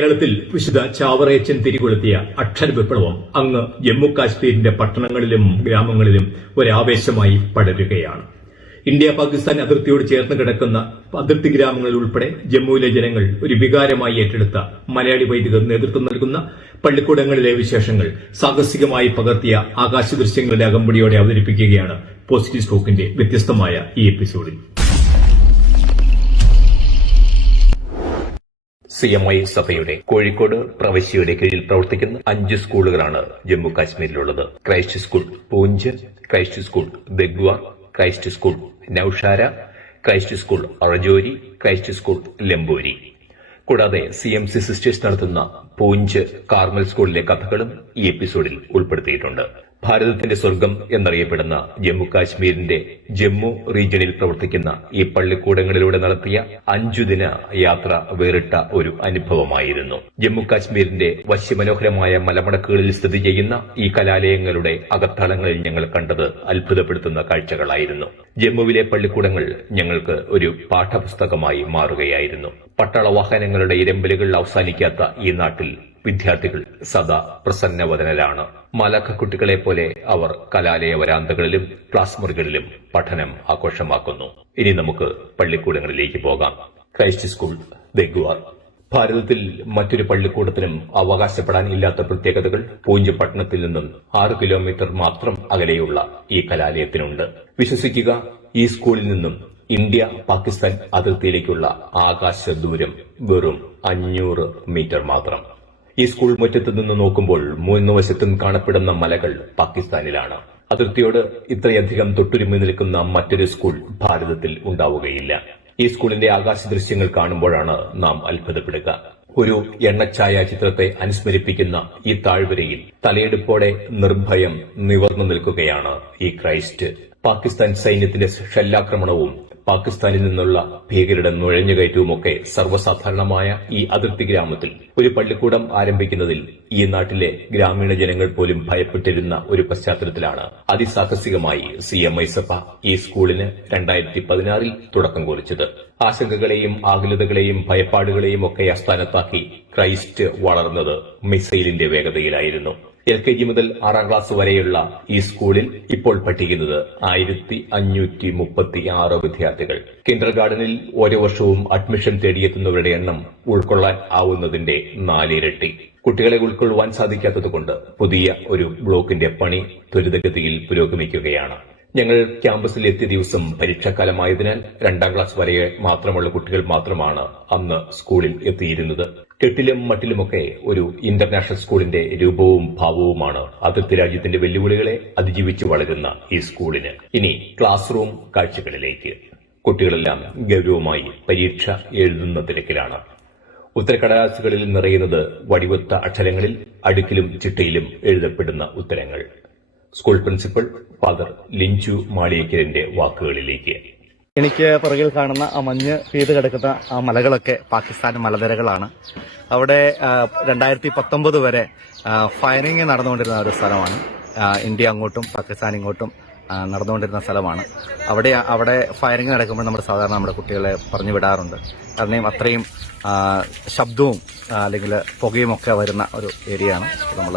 കേരളത്തിൽ വിശുദ്ധ ചാവറയച്ചൻ തിരികൊളുത്തിയ അക്ഷര വിപ്ലവം അങ്ങ് ജമ്മു കാശ്മീരിന്റെ പട്ടണങ്ങളിലും ഗ്രാമങ്ങളിലും ഒരാവേശമായി പടരുകയാണ്. ഇന്ത്യ പാകിസ്ഥാൻ അതിർത്തിയോട് ചേർന്ന് കിടക്കുന്ന അതിർത്തി ഗ്രാമങ്ങളിൽ ഉൾപ്പെടെ ജമ്മുവിലെ ജനങ്ങൾ ഒരു വികാരമായി ഏറ്റെടുത്ത മലയാളി വൈദികർ നേതൃത്വം നൽകുന്ന പള്ളിക്കൂടങ്ങളിലെ വിശേഷങ്ങൾ സാഹസികമായി പകർത്തിയ ആകാശ ദൃശ്യങ്ങളുടെ അകമ്പടിയോടെ അവതരിപ്പിക്കുകയാണ് പോസിറ്റീവ് സ്റ്റോക്കിന്റെ വ്യത്യസ്തമായ ഈ എപ്പിസോഡിൽ. സി എം ഐ സഭയുടെ കോഴിക്കോട് പ്രവശ്യയുടെ കീഴിൽ പ്രവർത്തിക്കുന്ന അഞ്ച് സ്കൂളുകളാണ് Jammu കാശ്മീരിലുള്ളത് Christ school Poonch Christ school Begwa Christ school Nowshera Christ school Rajouri Christ school Lambori. കൂടാതെ സി എം സി സിസ്റ്റേഴ്സ് നടത്തുന്ന പൂഞ്ച് കാർമൽ സ്കൂളിലെ കഥകളും ഈ എപ്പിസോഡിൽ ഉൾപ്പെടുത്തിയിട്ടുണ്ട്. ഭാരതത്തിന്റെ സ്വർഗം എന്നറിയപ്പെടുന്ന ജമ്മു കാശ്മീരിന്റെ ജമ്മു റീജിയണിൽ പ്രവർത്തിക്കുന്ന ഈ പള്ളിക്കൂടങ്ങളിലൂടെ നടത്തിയ അഞ്ചു ദിന യാത്ര വേറിട്ട ഒരു അനുഭവമായിരുന്നു. ജമ്മു കാശ്മീരിന്റെ വശ്യമനോഹരമായ മലമടക്കുകളിൽ സ്ഥിതി ചെയ്യുന്ന ഈ കലാലയങ്ങളുടെ അകത്തളങ്ങളിൽ ഞങ്ങൾ കണ്ടത് അത്ഭുതപ്പെടുത്തുന്ന കാഴ്ചകളായിരുന്നു. ജമ്മുവിലെ പള്ളിക്കൂടങ്ങൾ ഞങ്ങൾക്ക് ഒരു പാഠപുസ്തകമായി മാറുകയായിരുന്നു. പട്ടാള വാഹനങ്ങളുടെ ഇരമ്പലുകൾ അവസാനിക്കാത്ത ഈ നാട്ടിൽ വിദ്യാർത്ഥികൾ സദാ പ്രസന്നവദനരാണ് മലക്കക്കുട്ടികളെ പോലെ അവർ കലാലയ വരാന്തകളിലും ക്ലാസ് മുറികളിലും പഠനം ആഘോഷമാക്കുന്നു. ഇനി നമുക്ക് പള്ളിക്കൂടങ്ങളിലേക്ക് പോകാം. Christ school Dagwar. ഭാരതത്തിൽ മറ്റൊരു പള്ളിക്കൂടത്തിനും അവകാശപ്പെടാൻ ഇല്ലാത്ത പ്രത്യേകതകൾ പൂഞ്ച് പട്ടണത്തിൽ നിന്നും ആറ് കിലോമീറ്റർ മാത്രം അകലെയുള്ള ഈ കലാലയത്തിനുണ്ട്. വിശ്വസിക്കുക ഈ സ്കൂളിൽ നിന്നും ഇന്ത്യ പാകിസ്ഥാൻ അതിർത്തിയിലേക്കുള്ള ആകാശ ദൂരം വെറും അഞ്ഞൂറ് മീറ്റർ മാത്രം. ഈ സ്കൂൾ മുറ്റത്ത് നിന്ന് നോക്കുമ്പോൾ മൂന്ന് വശത്തും കാണപ്പെടുന്ന മലകൾ പാകിസ്ഥാനിലാണ്. അതിർത്തിയോട് ഇത്രയധികം തൊട്ടുരുമി നിൽക്കുന്ന മറ്റൊരു സ്കൂൾ ഭാരതത്തിൽ ഉണ്ടാവുകയില്ല. ഈ സ്കൂളിന്റെ ആകാശ ദൃശ്യങ്ങൾ കാണുമ്പോഴാണ് നാം അത്ഭുതപ്പെടുക. ഒരു എണ്ണച്ചായ ചിത്രത്തെ അനുസ്മരിപ്പിക്കുന്ന ഈ താഴ്വരയിൽ തലയെടുപ്പോടെ നിർഭയം നിവർന്നു നിൽക്കുകയാണ് ഈ ക്രൈസ്റ്റ്. പാകിസ്ഥാൻ സൈന്യത്തിന്റെ ഷെല്ലാക്രമണവും പാകിസ്ഥാനിൽ നിന്നുള്ള ഭീകരരുടെ നുഴഞ്ഞുകയറ്റവുമൊക്കെ സർവസാധാരണമായ ഈ അതിർത്തി ഗ്രാമത്തിൽ ഒരു പള്ളിക്കൂടം ആരംഭിക്കുന്നതിൽ ഈ നാട്ടിലെ ഗ്രാമീണ ജനങ്ങൾ പോലും ഭയപ്പെട്ടിരുന്ന ഒരു പശ്ചാത്തലത്തിലാണ് അതിസാഹസികമായി സി എം ഐ സഭ ഈ സ്കൂളിന് രണ്ടായിരത്തി പതിനാറിൽ തുടക്കം കുറിച്ചത്. ആശങ്കകളെയും ആകുലതകളെയും ഭയപ്പാടുകളെയും ഒക്കെ അസ്ഥാനത്താക്കി ക്രൈസ്റ്റ് വളർന്നത് മിസൈലിന്റെ വേഗതയിലായിരുന്നു. എൽ കെ ജി മുതൽ ആറാം ക്ലാസ് വരെയുള്ള ഈ സ്കൂളിൽ ഇപ്പോൾ പഠിക്കുന്നത് ആയിരത്തി അഞ്ഞൂറ്റി മുപ്പത്തി ആറ് വിദ്യാർത്ഥികൾ. കിൻഡർ ഗാർഡനിൽ ഓരോ വർഷവും അഡ്മിഷൻ തേടിയെത്തുന്നവരുടെ എണ്ണം ഉൾക്കൊള്ളാൻ ആവുന്നതിന്റെ നാലിരട്ടി. കുട്ടികളെ ഉൾക്കൊള്ളുവാൻ സാധിക്കാത്തതുകൊണ്ട് പുതിയ ഒരു ബ്ലോക്കിന്റെ പണി ത്വരിതഗതിയിൽ പുരോഗമിക്കുകയാണ്. ഞങ്ങൾ ക്യാമ്പസിൽ എത്തിയ ദിവസം പരീക്ഷാകാലമായതിനാൽ രണ്ടാം ക്ലാസ് വരെ മാത്രമുള്ള കുട്ടികൾ മാത്രമാണ് അന്ന് സ്കൂളിൽ എത്തിയിരുന്നത്. കെട്ടിലും മട്ടിലുമൊക്കെ ഒരു ഇന്റർനാഷണൽ സ്കൂളിന്റെ രൂപവും ഭാവവുമാണ്. അതിർത്തി രാജ്യത്തിന്റെ വെല്ലുവിളികളെ അതിജീവിച്ച് വളരുന്ന ഈ സ്കൂളിന്. ഇനി ക്ലാസ് റൂം കാഴ്ചകളിലേക്ക്. കുട്ടികളെല്ലാം ഗൗരവമായി പരീക്ഷ എഴുതുന്ന തിരക്കിലാണ്. ഉത്തരക്കടലാസുകളിൽ നിറയുന്നത് വടിവൊത്ത അക്ഷരങ്ങളിൽ അടുക്കിലും ചിട്ടയിലും എഴുതപ്പെടുന്ന ഉത്തരങ്ങൾ. സ്കൂൾ പ്രിൻസിപ്പൽ ഫാദർ ലിഞ്ചു മാളിയക്കലിന്റെ വാക്കുകളിലേക്ക്. എനിക്ക് പുറകിൽ കാണുന്ന ആ മഞ്ഞ് പെയ്ത് കിടക്കുന്ന ആ മലകളൊക്കെ പാകിസ്ഥാൻ മലനിരകളാണ്. അവിടെ രണ്ടായിരത്തി പത്തൊമ്പത് വരെ ഫയറിംഗ് നടന്നുകൊണ്ടിരുന്ന ഒരു സ്ഥലമാണ്. ഇന്ത്യ അങ്ങോട്ടും പാകിസ്ഥാൻ ഇങ്ങോട്ടും നടന്നുകൊണ്ടിരുന്ന സ്ഥലമാണ്. അവിടെ അവിടെ ഫയറിംഗ് നടക്കുമ്പോൾ നമ്മൾ സാധാരണ നമ്മുടെ കുട്ടികളെ പറഞ്ഞു വിടാറുണ്ട്. കാരണം അത്രയും ശബ്ദവും അല്ലെങ്കിൽ പുകയും ഒക്കെ വരുന്ന ഒരു ഏരിയയാണ്. നമ്മൾ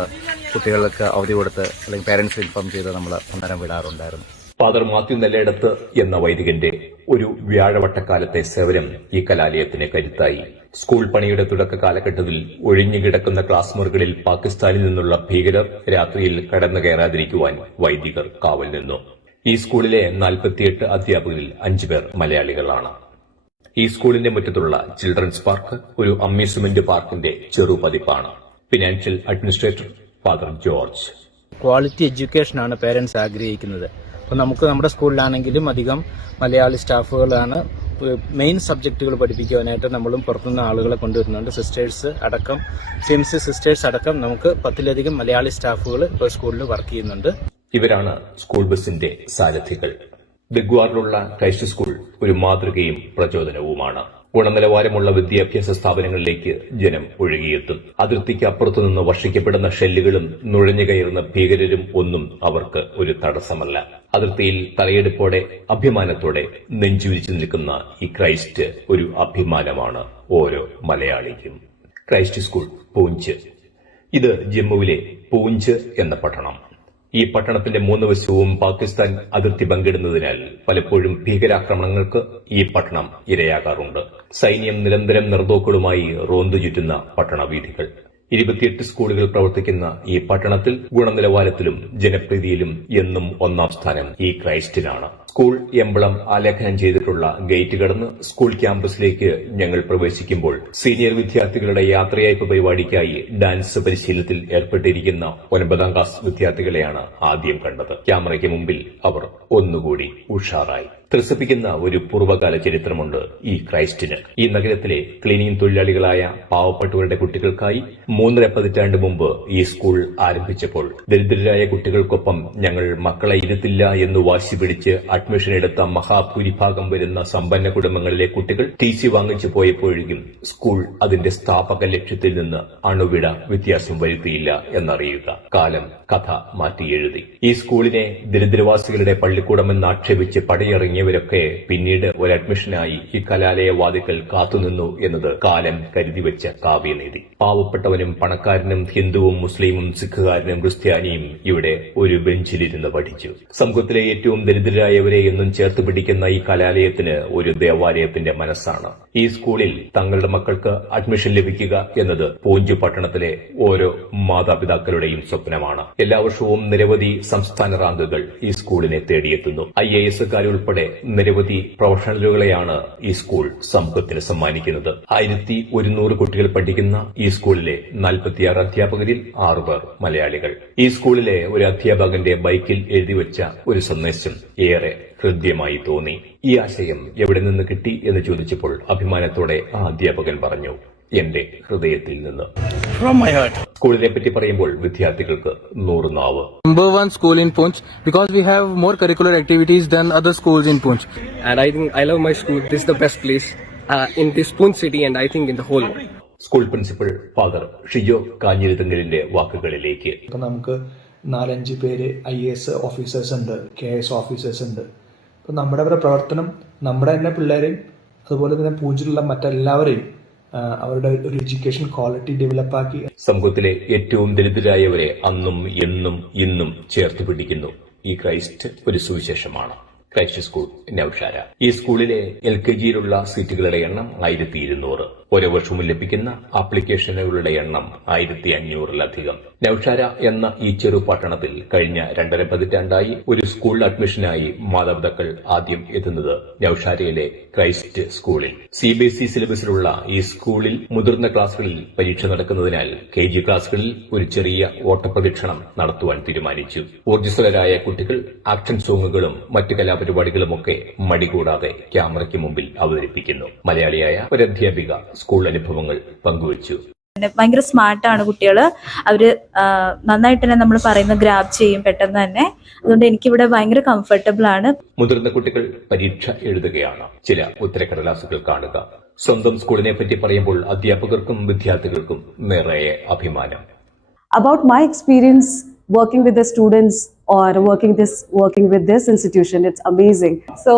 കുട്ടികൾക്ക് അവധി കൊടുത്ത് അല്ലെങ്കിൽ പേരൻസ് ഇൻഫോം ചെയ്ത് നമ്മൾ അന്നേരം വിടാറുണ്ടായിരുന്നു. ഫാദർ മാത്യു നെല്ലേടത്ത് എന്ന വൈദികന്റെ ഒരു വ്യാഴവട്ടക്കാലത്തെ സേവനം ഈ കലാലയത്തിന് കരുത്തായി. സ്കൂൾ പണിയുടെ തുടക്ക കാലഘട്ടത്തിൽ ഒഴിഞ്ഞുകിടക്കുന്ന ക്ലാസ് മുറികളിൽ പാകിസ്ഥാനിൽ നിന്നുള്ള ഭീകരർ രാത്രിയിൽ കടന്നു കയറാതിരിക്കുവാൻ വൈദികർ കാവൽ നിന്നു. ഈ സ്കൂളിലെ നാൽപ്പത്തിയെട്ട് അധ്യാപകരിൽ അഞ്ചുപേർ മലയാളികളാണ്. ഈ സ്കൂളിന്റെ മുറ്റത്തുള്ള ചിൽഡ്രൻസ് പാർക്ക് ഒരു അമ്യൂസ്മെന്റ് പാർക്കിന്റെ ചെറു പതിപ്പാണ്. Financial administrator father George. Quality education എഡ്യൂക്കേഷനാണ് parents ആഗ്രഹിക്കുന്നത്. അപ്പോൾ നമുക്ക് നമ്മുടെ സ്കൂളിലാണെങ്കിലും അധികം മലയാളി സ്റ്റാഫുകളാണ് മെയിൻ സബ്ജക്റ്റുകൾ പഠിപ്പിക്കുവാനായിട്ട് നമ്മളും പുറത്തുനിന്ന് ആളുകളെ കൊണ്ടുവരുന്നുണ്ട്. സിസ്റ്റേഴ്സ് അടക്കം സി എം സി സിസ്റ്റേഴ്സ് അടക്കം നമുക്ക് പത്തിലധികം മലയാളി സ്റ്റാഫുകൾ ഇപ്പോൾ സ്കൂളിൽ വർക്ക് ചെയ്യുന്നുണ്ട്. ഇവരാണ് സ്കൂൾ ബസിന്റെ സാരഥികൾ. ബെഗ്വാറിലുള്ള ക്രൈസ്റ്റ് സ്കൂൾ ഒരു മാതൃകയും പ്രചോദനവുമാണ്. ഗുണനിലവാരമുള്ള വിദ്യാഭ്യാസ സ്ഥാപനങ്ങളിലേക്ക് ജനം ഒഴുകിയെത്തും. അതിർത്തിക്ക് അപ്പുറത്തുനിന്ന് വർഷിക്കപ്പെടുന്ന ഷെല്ലുകളും നുഴഞ്ഞുകയറുന്ന ഭീകരരും ഒന്നും അവർക്ക് ഒരു തടസ്സമല്ല. അതിർത്തിയിൽ തലയെടുപ്പോടെ അഭിമാനത്തോടെ നെഞ്ചുവിരിച്ചു നിൽക്കുന്ന ഈ ക്രൈസ്റ്റ് ഒരു അഭിമാനമാണ് ഓരോ മലയാളിക്കും. Christ school Poonch. ഇത് ജമ്മുവിലെ പൂഞ്ച് എന്ന പട്ടണം. ഈ പട്ടണത്തിന്റെ മൂന്ന് വശവും പാകിസ്ഥാൻ അതിർത്തി പങ്കിടുന്നതിനാൽ പലപ്പോഴും ഭീകരാക്രമണങ്ങൾക്ക് ഈ പട്ടണം ഇരയാകാറുണ്ട്. സൈന്യം നിരന്തരം നിർദോക്കളുമായി റോന്തു ചുറ്റുന്ന പട്ടണ വീഥികൾ ഇരുപത്തിയെട്ട് സ്കൂളുകൾ പ്രവർത്തിക്കുന്ന ഈ പട്ടണത്തിൽ ഗുണനിലവാരത്തിലും ജനപ്രീതിയിലും എന്നും ഒന്നാം സ്ഥാനം ഈ ക്രൈസ്റ്റിനാണ് സ്കൂൾ എംബ്ലം ആലേഖനം ചെയ്തിട്ടുള്ള ഗേറ്റ് കടന്ന് സ്കൂൾ ക്യാമ്പസിലേക്ക് ഞങ്ങൾ പ്രവേശിക്കുമ്പോൾ സീനിയർ വിദ്യാർത്ഥികളുടെ യാത്രയയപ്പ് പരിപാടിക്കായി ഡാൻസ് പരിശീലനത്തിൽ ഏർപ്പെട്ടിരിക്കുന്ന ഒൻപതാം ക്ലാസ് വിദ്യാർത്ഥികളെയാണ് ആദ്യം കണ്ടത്. ക്യാമറയ്ക്ക് മുമ്പിൽ അവർ ഒന്നുകൂടി ഉഷാറായി. ത്രസിപ്പിക്കുന്ന ഒരു പൂർവകാല ചരിത്രമുണ്ട് ഈ ക്രൈസ്റ്റിന്. ഈ നഗരത്തിലെ ക്ലീനിങ് തൊഴിലാളികളായ പാവപ്പെട്ടവരുടെ കുട്ടികൾക്കായി മൂന്നര പതിറ്റാണ്ട് മുമ്പ് ഈ സ്കൂൾ ആരംഭിച്ചപ്പോൾ ദരിദ്രരായ കുട്ടികൾക്കൊപ്പം ഞങ്ങൾ മക്കളെ ഇരുത്തില്ല എന്ന് വാശി പിടിച്ച് അഡ്മിഷൻ എടുത്ത മഹാഭൂരിഭാഗം വരുന്ന സമ്പന്ന കുടുംബങ്ങളിലെ കുട്ടികൾ ടി സി വാങ്ങിച്ചു പോയപ്പോഴേക്കും സ്കൂൾ അതിന്റെ സ്ഥാപക ലക്ഷ്യത്തിൽ നിന്ന് അണുവിട വ്യത്യാസം വരുത്തിയില്ല എന്നറിയുക. കാലം കഥ മാറ്റി എഴുതി ഈ സ്കൂളിനെ ദരിദ്രവാസികളുടെ പള്ളിക്കൂടമെന്ന് ആക്ഷേപിച്ച് പടിയിറങ്ങിയവരൊക്കെ പിന്നീട് ഒരു അഡ്മിഷനായി ഈ കലാലയ വാതിക്കൽ കാത്തുനിന്നു എന്നത് കാലം കരുതിവെച്ച കാവ്യനീതി. പാവപ്പെട്ടവനും പണക്കാരനും ഹിന്ദുവും മുസ്ലിമും സിഖുകാരനും ക്രിസ്ത്യാനിയും ഇവിടെ ഒരു ബെഞ്ചിലിരുന്ന് പഠിച്ചു. സമൂഹത്തിലെ ഏറ്റവും ദരിദ്രരായവരെ എന്നും ചേർത്ത് പിടിക്കുന്ന ഈ കലാലയത്തിന് ഒരു ദേവാലയത്തിന്റെ മനസ്സാണ്. ഈ സ്കൂളിൽ തങ്ങളുടെ മക്കൾക്ക് അഡ്മിഷൻ ലഭിക്കുക എന്നത് പൂഞ്ചു പട്ടണത്തിലെ ഓരോ മാതാപിതാക്കളുടെയും സ്വപ്നമാണ്. എല്ലാ വർഷവും നിരവധി സംസ്ഥാന റാങ്കുകൾ ഈ സ്കൂളിനെ തേടിയെത്തുന്നു. ഐ എ എസുകാരുൾപ്പെടെ നിരവധി പ്രൊഫഷണലുകളെയാണ് ഈ സ്കൂൾ സമൂഹത്തിന് സമ്മാനിക്കുന്നത്. ആയിരത്തി ഒരുന്നൂറ് കുട്ടികൾ പഠിക്കുന്ന ഈ സ്കൂളിലെ നാൽപ്പത്തിയാറ് അധ്യാപകരിൽ ആറുപേർ മലയാളികൾ. ഈ സ്കൂളിലെ ഒരു അധ്യാപകന്റെ ബൈക്കിൽ എഴുതിവെച്ച ഒരു സന്ദേശം ഏറെ ഹൃദ്യമായി തോന്നി. ഈ ആശയം എവിടെ നിന്ന് കിട്ടി എന്ന് ചോദിച്ചപ്പോൾ അഭിമാനത്തോടെ ആ അധ്യാപകൻ പറഞ്ഞു എന്റെ ഹൃദയത്തിൽ നിന്ന്. സ്കൂളിനെ പറ്റി പറയുമ്പോൾ വിദ്യാർത്ഥികൾക്ക് നൂറ് നാവ്. Number one school in Poonch because we have more curricular activities than other schools in Poonch and I think I love my school this the best place in this Poonch city and I think in the whole school principal father Shiyo കാഞ്ഞിരുതങ്ങലിന്റെ വാക്കുകളിലേക്ക്. നമുക്ക് നാലഞ്ച് പേര് I S officers ഉണ്ട് K S officers ഉണ്ട്. അപ്പൊ നമ്മുടെ പ്രവർത്തനം നമ്മുടെ തന്നെ പിള്ളേരെയും അതുപോലെ തന്നെ പൂഞ്ചിലുള്ള മറ്റെല്ലാവരെയും അവരുടെ ഒരു എഡ്യൂക്കേഷൻ ക്വാളിറ്റി ഡെവലപ്പാക്കി. സമൂഹത്തിലെ ഏറ്റവും ദരിദ്രരായവരെ അന്നും എന്നും ഇന്നും ചേർത്ത് പിടിക്കുന്നു. ഈ ക്രൈസ്റ്റ് ഒരു സുവിശേഷമാണ്. Christ school Nowshera. ഈ സ്കൂളിലെ എൽ കെ ജിയിലുള്ള സീറ്റുകളുടെ എണ്ണം ആയിരത്തി ഇരുന്നൂറ്. ഓരോ വർഷവും ലഭിക്കുന്ന ആപ്ലിക്കേഷനുകളുടെ എണ്ണം ആയിരത്തി അഞ്ഞൂറിലധികം നൌഷാര എന്ന ഈ ചെറു പട്ടണത്തിൽ കഴിഞ്ഞ രണ്ടര പതിറ്റാണ്ടായി ഒരു സ്കൂൾ അഡ്മിഷനായി മാതാപിതാക്കൾ ആദ്യം എത്തുന്നത് നൌഷാരയിലെ ക്രൈസ്റ്റ് സ്കൂളിൽ. സി ബി എസ് ഇ സിലബസിലുള്ള ഈ സ്കൂളിൽ മുതിർന്ന ക്ലാസുകളിൽ പരീക്ഷ നടക്കുന്നതിനാൽ കെ ജി ക്ലാസുകളിൽ ഒരു ചെറിയ ഓട്ടപ്രദക്ഷിണം നടത്തുവാൻ തീരുമാനിച്ചു. ഊർജസ്വലരായ കുട്ടികൾ ആക്ഷൻ സോങ്ങുകളും മറ്റു കലാപരിപാടികളുമൊക്കെ മടികൂടാതെ ക്യാമറയ്ക്ക് മുമ്പിൽ അവതരിപ്പിക്കുന്നു. മലയാളിയായ ഒരു അധ്യാപിക സ്കൂൾ അനുഭവങ്ങൾ പങ്കുവച്ചു. ഭയങ്കര സ്മാർട്ടാണ് കുട്ടികൾ അവർ ആ, നന്നായിട്ട് തന്നെ നമ്മൾ പറയുന്ന ഗ്രാബ് ചെയ്യും പെട്ടെന്ന് തന്നെ. അതുകൊണ്ട് എനിക്കിവിടെ ഭയങ്കര കംഫർട്ടബിൾ ആണ്. മുതിർന്ന കുട്ടികൾ പരീക്ഷ എഴുതുകയാണ്. ചില ഉത്തരക്കടലാസുകൾ കാണുക. സ്വന്തം സ്കൂളിനെ പറ്റി പറയുമ്പോൾ അധ്യാപകർക്കും വിദ്യാർത്ഥികൾക്കും നിറയെ അഭിമാനം. About my experience working with the students or working this working with this institution it's amazing. So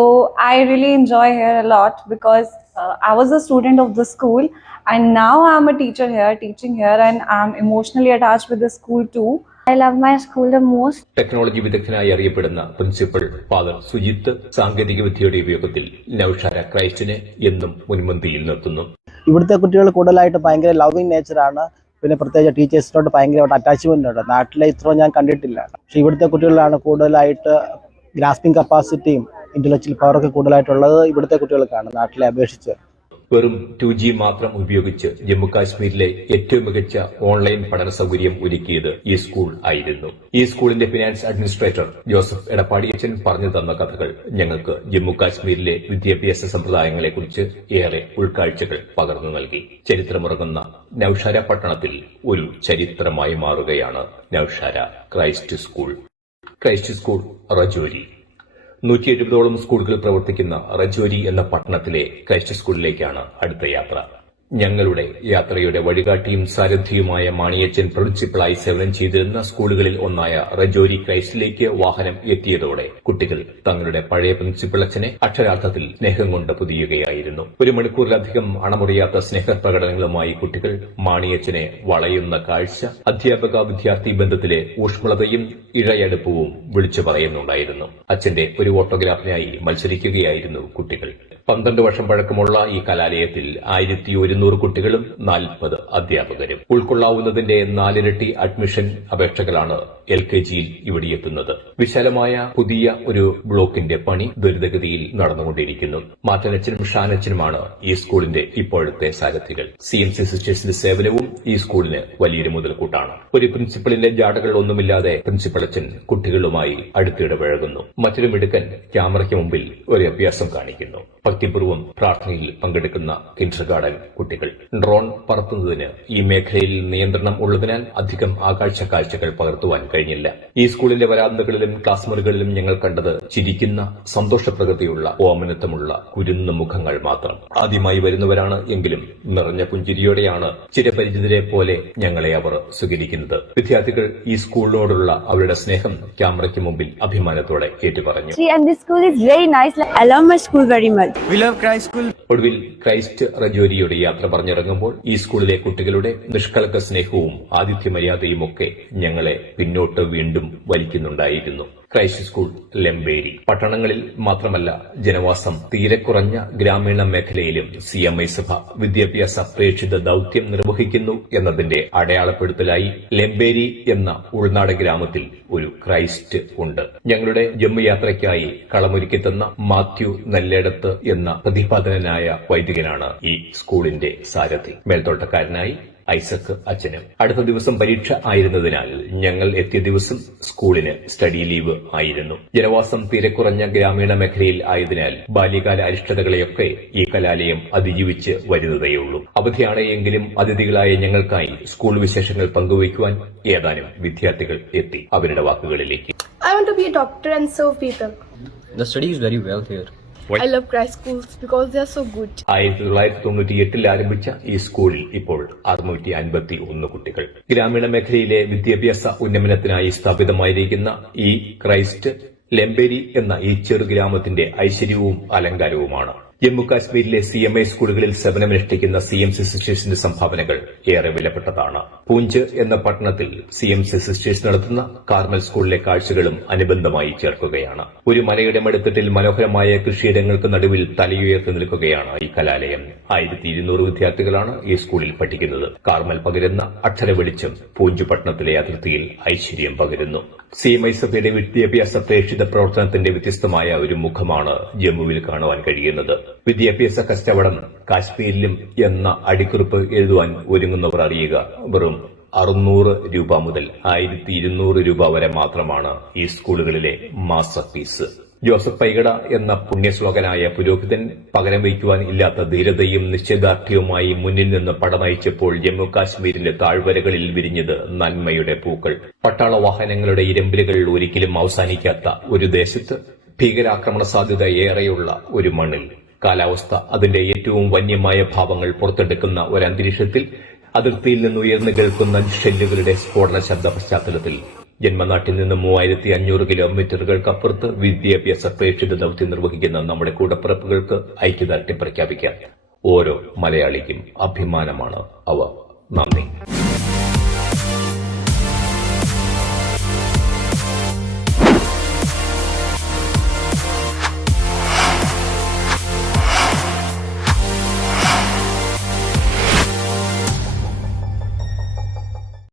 I really enjoy here a lot because uh, I was a student of the school and now I'm a teacher here, teaching here, and I'm emotionally attached with the school too. i love my school the most. Technology വിദഗ്ധനായി അറിയപ്പെടുന്ന principal father Sujith സാങ്കേതിക വിദ്യയുടെ ഉപയോഗത്തിൽ നൌഷാര ക്രൈസ്റ്റിനെ എന്നും മുൻപന്തിയിൽ നിർത്തുന്നു. ഇവിടുത്തെ കുട്ടികൾ കൂടുതലായിട്ട് ഭയങ്കര ലവിങ് നേച്ചറാണ് പിന്നെ പ്രത്യേകിച്ച് ടീച്ചേഴ്സിനോട് ഭയങ്കരമായിട്ട് അറ്റാച്ച്മെന്റ് ഉണ്ട്. നാട്ടിലെ ഇത്രയും ഞാൻ കണ്ടിട്ടില്ല. പക്ഷെ ഇവിടുത്തെ കുട്ടികളിലാണ് കൂടുതലായിട്ട് ഗ്രാസ്പിംഗ് കപ്പാസിറ്റിയും ഇന്റലക്ച്വൽ ഒക്കെ കൂടുതലായിട്ടുള്ളത് ഇവിടുത്തെ കുട്ടികൾക്കാണ് നാട്ടിലെ അപേക്ഷിച്ച്. വെറും ടു ജി മാത്രം ഉപയോഗിച്ച് ജമ്മു കാശ്മീരിലെ ഏറ്റവും മികച്ച ഓൺലൈൻ പഠന സൗകര്യം ഒരുക്കിയത് ഈ സ്കൂൾ ആയിരുന്നു. ഈ സ്കൂളിന്റെ ഫിനാൻസ് അഡ്മിനിസ്ട്രേറ്റർ ജോസഫ് എടപ്പാടിയച്ചൻ പറഞ്ഞു തന്ന കഥകൾ ഞങ്ങൾക്ക് ജമ്മു കാശ്മീരിലെ വിദ്യാഭ്യാസ സമ്പ്രദായങ്ങളെക്കുറിച്ച് ഏറെ ഉൾക്കാഴ്ചകൾ പകർന്നു നൽകി. ചരിത്രമുറങ്ങുന്ന നൌഷാര പട്ടണത്തിൽ ഒരു ചരിത്രമായി മാറുകയാണ് Nowshera Christ school Christ school Rajouri നൂറ്റി എഴുപതോളം സ്കൂളുകൾ പ്രവർത്തിക്കുന്ന റജോരി എന്ന പട്ടണത്തിലെ ക്രൈസ്റ്റ് സ്കൂളിലേക്കാണ് അടുത്ത യാത്ര. ഞങ്ങളുടെ യാത്രയുടെ വഴികാട്ടിയും സാരഥിയുമായ മാണിയച്ചൻ പ്രിൻസിപ്പളായി സേവനം ചെയ്തിരുന്ന സ്കൂളുകളിൽ ഒന്നായ റജോരി ക്രൈസ്റ്റിലേക്ക് വാഹനം എത്തിയതോടെ കുട്ടികൾ തങ്ങളുടെ പഴയ പ്രിൻസിപ്പൾ അച്ഛനെ അക്ഷരാർത്ഥത്തിൽ സ്നേഹം കൊണ്ട് പുതിയുകയായിരുന്നു. ഒരു മണിക്കൂറിലധികം അണമുറിയാത്ത സ്നേഹപ്രകടനങ്ങളുമായി കുട്ടികൾ മാണിയച്ചനെ വളയുന്ന കാഴ്ച അധ്യാപക വിദ്യാർത്ഥി ബന്ധത്തിലെ ഊഷ്മളതയും ഇഴയടുപ്പവും വിളിച്ചു പറയുന്നുണ്ടായിരുന്നു. അച്ഛന്റെ ഒരു ഓട്ടോഗ്രാഫിനായി മത്സരിക്കുകയായിരുന്നു കുട്ടികൾ. പന്ത്രണ്ട് വർഷം പഴക്കമുള്ള ഈ കലാലയത്തിൽ ആയിരത്തി ഒരുന്നൂറ് കുട്ടികളും നാൽപ്പത് അധ്യാപകരും. ഉൾക്കൊള്ളാവുന്നതിന്റെ നാലിരട്ടി അഡ്മിഷൻ അപേക്ഷകളാണ് എൽ കെ ജിയിൽ ഇവിടെ എത്തുന്നത്. വിശാലമായ പുതിയ ഒരു ബ്ലോക്കിന്റെ പണി ദുരിതഗതിയിൽ നടന്നുകൊണ്ടിരിക്കുന്നു. മാറ്റനച്ചനും ഷാനച്ചനുമാണ് ഈ സ്കൂളിന്റെ ഇപ്പോഴത്തെ സാരഥികൾ. സി എം സി സിസ്റ്റേഴ്സിന്റെ സേവനവും ഈ സ്കൂളിന് വലിയൊരു മുതൽക്കൂട്ടാണ്. ഒരു പ്രിൻസിപ്പലിന്റെ ജാടകൾ ഒന്നുമില്ലാതെ പ്രിൻസിപ്പൽ അച്ഛൻ കുട്ടികളുമായി അടുത്തിടപഴകുന്നു. മറ്റൊരു മിടുക്കൻ ക്യാമറയ്ക്ക് മുമ്പിൽ ഒരു അഭ്യാസം കാണിക്കുന്നു. ഭക്തിപൂർവം പ്രാർത്ഥനയിൽ പങ്കെടുക്കുന്ന കിൻഡർ ഗാർഡൻ കുട്ടികൾ. ഡ്രോൺ പറത്തുന്നതിന് ഈ മേഖലയിൽ നിയന്ത്രണം ഉള്ളതിനാൽ അധികം ആകാഴ്ച കാഴ്ചകൾ പകർത്തുവാൻ കഴിഞ്ഞില്ല. ഈ സ്കൂളിന്റെ വരാന്തകളിലും ക്ലാസ് മുറികളിലും ഞങ്ങൾ കണ്ടത് ചിരിക്കുന്ന സന്തോഷപ്രകൃതിയുള്ള ഓമനത്വമുള്ള കുരുന്ന മുഖങ്ങൾ മാത്രം. ആദ്യമായി വരുന്നവരാണ് എങ്കിലും നിറഞ്ഞ പുഞ്ചിരിയോടെയാണ് ചിരപരിചിതരെ പോലെ ഞങ്ങളെ അവർ സ്വീകരിക്കുന്നത്. വിദ്യാർത്ഥികൾ ഈ സ്കൂളിനോടുള്ള അവരുടെ സ്നേഹം ക്യാമറയ്ക്ക് മുമ്പിൽ അഭിമാനത്തോടെ ഏറ്റുപറഞ്ഞു. And this school is very nice. I love my school very much. ഒടുവിൽ ക്രൈസ്റ്റ് റജോരിയുടെ യാത്ര പറഞ്ഞിറങ്ങുമ്പോൾ ഈ സ്കൂളിലെ കുട്ടികളുടെ നിഷ്കളങ്ക സ്നേഹവും ആതിഥ്യ മര്യാദയും ഒക്കെ ഞങ്ങളെ പിന്നോട്ട് വീണ്ടും വലിക്കുന്നുണ്ടായിരുന്നു. ക്രൈസ്റ്റ് സ്കൂൾ ലെമ്പേരി പട്ടണങ്ങളിൽ മാത്രമല്ല ജനവാസം തീരെ കുറഞ്ഞ ഗ്രാമീണ മേഖലയിലും സി എം ഐ സഭ വിദ്യാഭ്യാസ പ്രേക്ഷിത ദൌത്യം നിർവഹിക്കുന്നു എന്നതിന്റെ അടയാളപ്പെടുത്തലായി ലെമ്പേരി എന്ന ഉൾനാട് ഗ്രാമത്തിൽ ഒരു ക്രൈസ്റ്റ് ഉണ്ട്. ഞങ്ങളുടെ ജമ്മു യാത്രയ്ക്കായി മാത്യു നെല്ലേടത്ത് എന്ന പ്രതിപാദനനായ വൈദികനാണ് ഈ സ്കൂളിന്റെ സാരഥി. മേൽത്തോട്ടക്കാരനായി ഐസക് അച്ഛനും അടുത്ത ദിവസം പരീക്ഷ ആയിരുന്നതിനാൽ ഞങ്ങൾ എത്തിയ ദിവസം സ്കൂളിന് സ്റ്റഡി ലീവ് ആയിരുന്നു ജനവാസം തീരെ കുറഞ്ഞ ഗ്രാമീണ മേഖലയിൽ ആയതിനാൽ ബാല്യകാല അരിഷ്ടതകളെയൊക്കെ ഈ കലാലയം അതിജീവിച്ച് വരുന്നതേയുള്ളൂ അവധിയാണ് എങ്കിലും അതിഥികളായ ഞങ്ങൾക്കായി സ്കൂൾ വിശേഷങ്ങൾ പങ്കുവയ്ക്കുവാൻ ഏതാനും വിദ്യാർത്ഥികൾ എത്തി അവരുടെ വാക്കുകളിലേക്ക് I want to be a doctor and serve people. The study is very well here. I love cry schools because they are so good ആയിരത്തി തൊള്ളായിരത്തി തൊണ്ണൂറ്റി എട്ടിൽ ആരംഭിച്ച ഈ സ്കൂളിൽ ഇപ്പോൾ അറുന്നൂറ്റി അൻപത്തി ഒന്ന് കുട്ടികൾ. ഗ്രാമീണ മേഖലയിലെ വിദ്യാഭ്യാസ ഉന്നമനത്തിനായി സ്ഥാപിതമായിരിക്കുന്ന ഈ ക്രൈസ്റ്റ് ലെമ്പേരി എന്ന ഈ ചെറു ഗ്രാമത്തിന്റെ ഐശ്വര്യവും അലങ്കാരവുമാണ്. ജമ്മു കാശ്മീരിലെ സി എം ഐ സ്കൂളുകളിൽ സേവനമനുഷ്ഠിക്കുന്ന സി എം സി സിസ്റ്റേഴ്സിന്റെ സംഭാവനകൾ ഏറെ വിലപ്പെട്ടതാണ്. പൂഞ്ച് എന്ന പട്ടണത്തിൽ സി എം സി സിസ്റ്റേഴ്സ് നടത്തുന്ന കാർമൽ സ്കൂളിലെ കാഴ്ചകളും അനുബന്ധമായി ചേർക്കുകയാണ്. ഒരു മലയുടെ മടുത്തിട്ടിൽ മനോഹരമായ കൃഷിയിടങ്ങൾക്ക് നടുവിൽ തലയുയർത്തി നിൽക്കുകയാണ് ഈ കലാലയം. ആയിരത്തി ഇരുന്നൂറ് വിദ്യാർത്ഥികളാണ് ഈ സ്കൂളിൽ പഠിക്കുന്നത്. കാർമൽ പകരുന്ന അക്ഷര വെളിച്ചം പൂഞ്ച് പട്ടണത്തിലെ അതിർത്തിയിൽ ഐശ്വര്യം പകരുന്നു. സി എം ഐ സഭയുടെ വിദ്യാഭ്യാസ പ്രേക്ഷിത പ്രവർത്തനത്തിന്റെ വ്യത്യസ്തമായ ഒരു മുഖമാണ് ജമ്മുവിൽ കാണുവാൻ കഴിയുന്നത്. വിദ്യാഭ്യാസ കച്ചവടം കാശ്മീരിലും എന്ന അടിക്കുറിപ്പ് എഴുതുവാൻ ഒരുങ്ങുന്നവർ അറിയുക. വെറും അറുന്നൂറ് രൂപ മുതൽ ആയിരത്തി ഇരുന്നൂറ് രൂപ വരെ മാത്രമാണ് ഈ സ്കൂളുകളിലെ മാസ ഫീസ്. ജോസഫ് പൈഗഡ എന്ന പുണ്യശ്ലോകനായ പുരോഹിതൻ പകരം വയ്ക്കുവാൻ ഇല്ലാത്ത ധീരതയും നിശ്ചയദാർഢ്യവുമായി മുന്നിൽ നിന്ന് പടനയിച്ചപ്പോൾ ജമ്മു കാശ്മീരിന്റെ താഴ്വരകളിൽ വിരിഞ്ഞത് നന്മയുടെ പൂക്കൾ. പട്ടാള വാഹനങ്ങളുടെ ഇരമ്പിലുകൾ ഒരിക്കലും അവസാനിക്കാത്ത ഒരു ദേശത്ത് ഭീകരാക്രമണ സാധ്യത ഏറെയുള്ള ഒരു മണ്ണിൽ. കാലാവസ്ഥ അതിന്റെ ഏറ്റവും വന്യമായ ഭാവങ്ങൾ പുറത്തെടുക്കുന്ന ഒരു അന്തരീക്ഷത്തിൽ അതിർത്തിയിൽ നിന്ന് ഉയർന്നു കേൾക്കുന്ന ഷെല്ലുകളുടെ സ്ഫോടന ശബ്ദ പശ്ചാത്തലത്തിൽ ജന്മനാട്ടിൽ നിന്ന് മൂവായിരത്തി അഞ്ഞൂറ് കിലോമീറ്ററുകൾക്കപ്പുറത്ത് വിദ്യാഭ്യാസ പ്രേക്ഷിത ദൌത്യം നിർവഹിക്കുന്ന നമ്മുടെ കൂടപ്പിറപ്പുകൾക്ക് ഐക്യദാർഢ്യം പ്രഖ്യാപിക്കാം. ഓരോ മലയാളിക്കും അഭിമാനമാണ് അവ. നന്ദി.